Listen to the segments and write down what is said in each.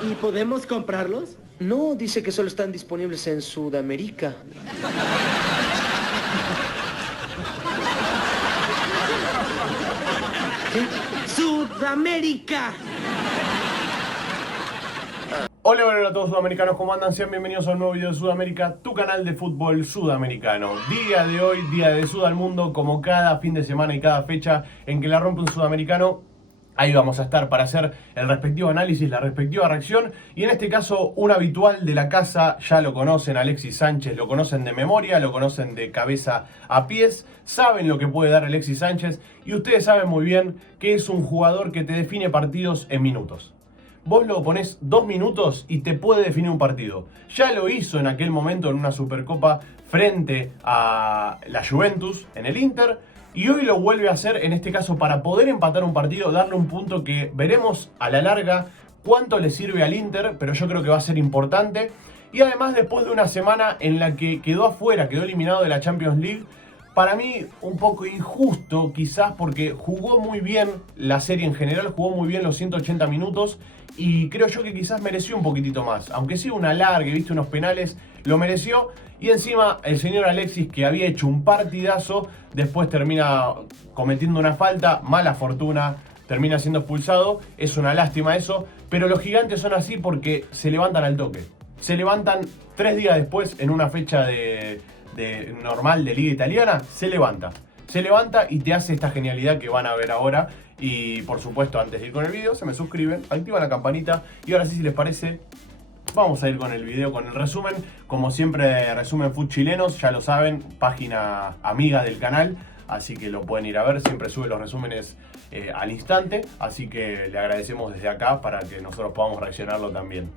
¿Y podemos comprarlos? No, dice que solo están disponibles en Sudamérica. ¿Qué? ¡Sudamérica! Hola, hola a todos sudamericanos, ¿cómo andan? Sean bienvenidos a un nuevo video de Sudamérica, tu canal de fútbol sudamericano. Día de hoy, día de Sud al Mundo, como cada fin de semana y cada fecha en que la rompe un sudamericano. Ahí vamos a estar para hacer el respectivo análisis, la respectiva reacción. Y en este caso, un habitual de la casa, ya lo conocen, Alexis Sánchez, lo conocen de memoria, lo conocen de cabeza a pies. Saben lo que puede dar Alexis Sánchez y ustedes saben muy bien que es un jugador que te define partidos en minutos. Vos lo ponés 2 minutos y te puede definir un partido. Ya lo hizo en aquel momento en una Supercopa frente a la Juventus en el Inter. Y hoy lo vuelve a hacer, en este caso, para poder empatar un partido, darle un punto que veremos a la larga cuánto le sirve al Inter, pero yo creo que va a ser importante. Y además, después de una semana en la que quedó afuera, quedó eliminado de la Champions League, para mí un poco injusto quizás porque jugó muy bien la serie en general, jugó muy bien los 180 minutos y creo yo que quizás mereció un poquitito más. Aunque sí una larga, viste, unos penales, lo mereció. Y encima el señor Alexis, que había hecho un partidazo, después termina cometiendo una falta, mala fortuna, termina siendo expulsado. Es una lástima eso, pero los gigantes son así porque se levantan al toque. Se levantan 3 días después en una fecha de normal de liga italiana, se levanta y te hace esta genialidad que van a ver ahora. Y por supuesto, antes de ir con el video, se me suscriben, activan la campanita y ahora sí, si les parece, vamos a ir con el video, con el resumen. Como siempre, Resumen Food Chilenos, ya lo saben, página amiga del canal, así que lo pueden ir a ver, siempre sube los resúmenes al instante, así que le agradecemos desde acá para que nosotros podamos reaccionarlo también.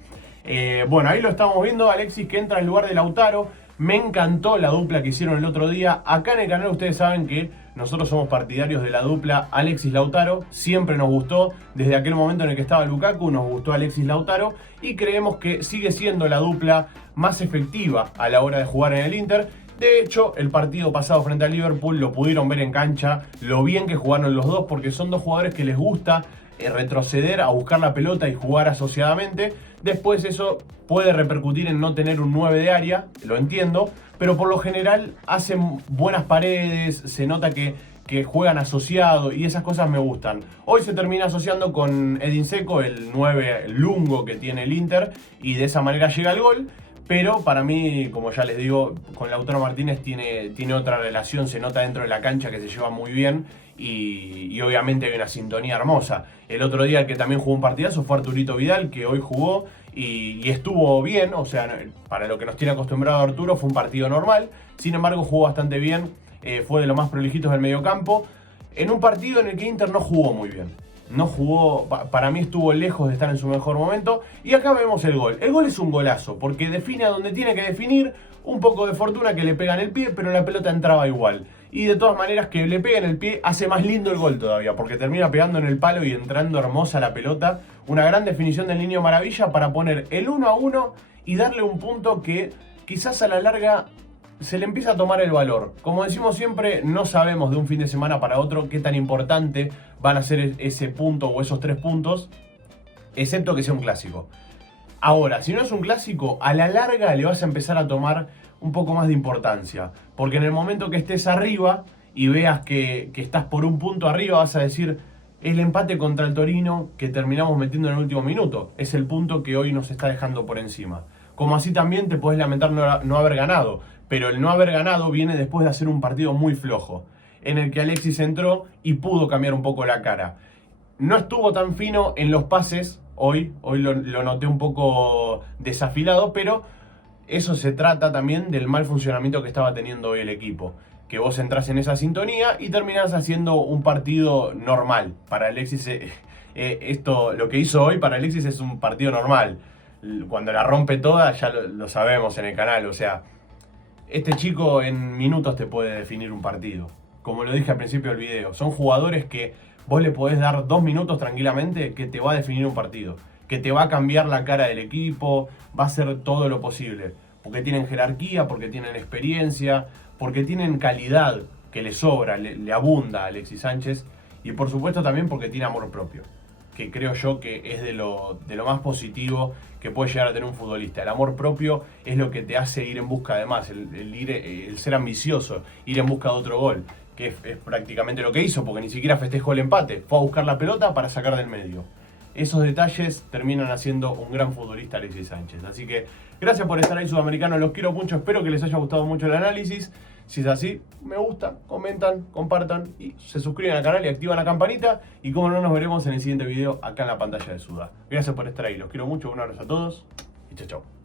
Bueno, ahí lo estamos viendo, Alexis que entra en lugar de Lautaro. Me encantó la dupla que hicieron el otro día. Acá en el canal ustedes saben que nosotros somos partidarios de la dupla Alexis Lautaro. Siempre nos gustó, desde aquel momento en el que estaba Lukaku, nos gustó Alexis Lautaro. Y creemos que sigue siendo la dupla más efectiva a la hora de jugar en el Inter. De hecho, el partido pasado frente al Liverpool lo pudieron ver en cancha, lo bien que jugaron los dos, porque son dos jugadores que les gusta retroceder a buscar la pelota y jugar asociadamente. Después eso puede repercutir en no tener un 9 de área, lo entiendo, pero por lo general hacen buenas paredes, se nota que juegan asociado y esas cosas me gustan. Hoy se termina asociando con Edin Dzeko, el 9 lungo que tiene el Inter, y de esa manera llega al gol. Pero para mí, como ya les digo, con Lautaro Martínez tiene otra relación, se nota dentro de la cancha que se lleva muy bien y obviamente hay una sintonía hermosa. El otro día que también jugó un partidazo fue Arturito Vidal, que hoy jugó y estuvo bien, o sea, para lo que nos tiene acostumbrado Arturo fue un partido normal. Sin embargo, jugó bastante bien, fue de los más prolijitos del mediocampo, en un partido en el que Inter no jugó muy bien. No jugó, para mí estuvo lejos de estar en su mejor momento. Y acá vemos el gol. El gol es un golazo, porque define a donde tiene que definir. Un poco de fortuna que le pega en el pie, pero la pelota entraba igual. Y de todas maneras, que le pegue en el pie hace más lindo el gol todavía, porque termina pegando en el palo y entrando hermosa la pelota. Una gran definición del Niño Maravilla para poner el 1-1 y darle un punto que quizás a la larga se le empieza a tomar el valor. Como decimos siempre, no sabemos de un fin de semana para otro qué tan importante van a ser ese punto o esos 3 puntos, excepto que sea un clásico. Ahora, si no es un clásico, a la larga le vas a empezar a tomar un poco más de importancia. Porque en el momento que estés arriba y veas que estás por un punto arriba, vas a decir, el empate contra el Torino que terminamos metiendo en el último minuto es el punto que hoy nos está dejando por encima. Como así también te podés lamentar no haber ganado. Pero el no haber ganado viene después de hacer un partido muy flojo, en el que Alexis entró y pudo cambiar un poco la cara. No estuvo tan fino en los pases, hoy lo noté un poco desafilado, pero eso se trata también del mal funcionamiento que estaba teniendo hoy el equipo. Que vos entrás en esa sintonía y terminás haciendo un partido normal. Para Alexis, lo que hizo hoy para Alexis es un partido normal. Cuando la rompe toda, ya lo sabemos en el canal, o sea, este chico en minutos te puede definir un partido. Como lo dije al principio del video, son jugadores que vos le podés dar 2 minutos tranquilamente que te va a definir un partido. Que te va a cambiar la cara del equipo, va a hacer todo lo posible. Porque tienen jerarquía, porque tienen experiencia, porque tienen calidad que le sobra, le abunda a Alexis Sánchez. Y por supuesto también porque tiene amor propio. que creo yo que es de lo más positivo que puede llegar a tener un futbolista. El amor propio es lo que te hace ir en busca de más, el ser ambicioso, ir en busca de otro gol, que es prácticamente lo que hizo, porque ni siquiera festejó el empate, fue a buscar la pelota para sacar del medio. Esos detalles terminan haciendo un gran futbolista Alexis Sánchez. Así que gracias por estar ahí, sudamericanos, los quiero mucho, espero que les haya gustado mucho el análisis. Si es así, me gusta, comentan, compartan y se suscriben al canal y activan la campanita. Y como no, nos veremos en el siguiente video acá en la pantalla de Suda. Gracias por estar ahí, los quiero mucho, un abrazo a todos y chao, chao.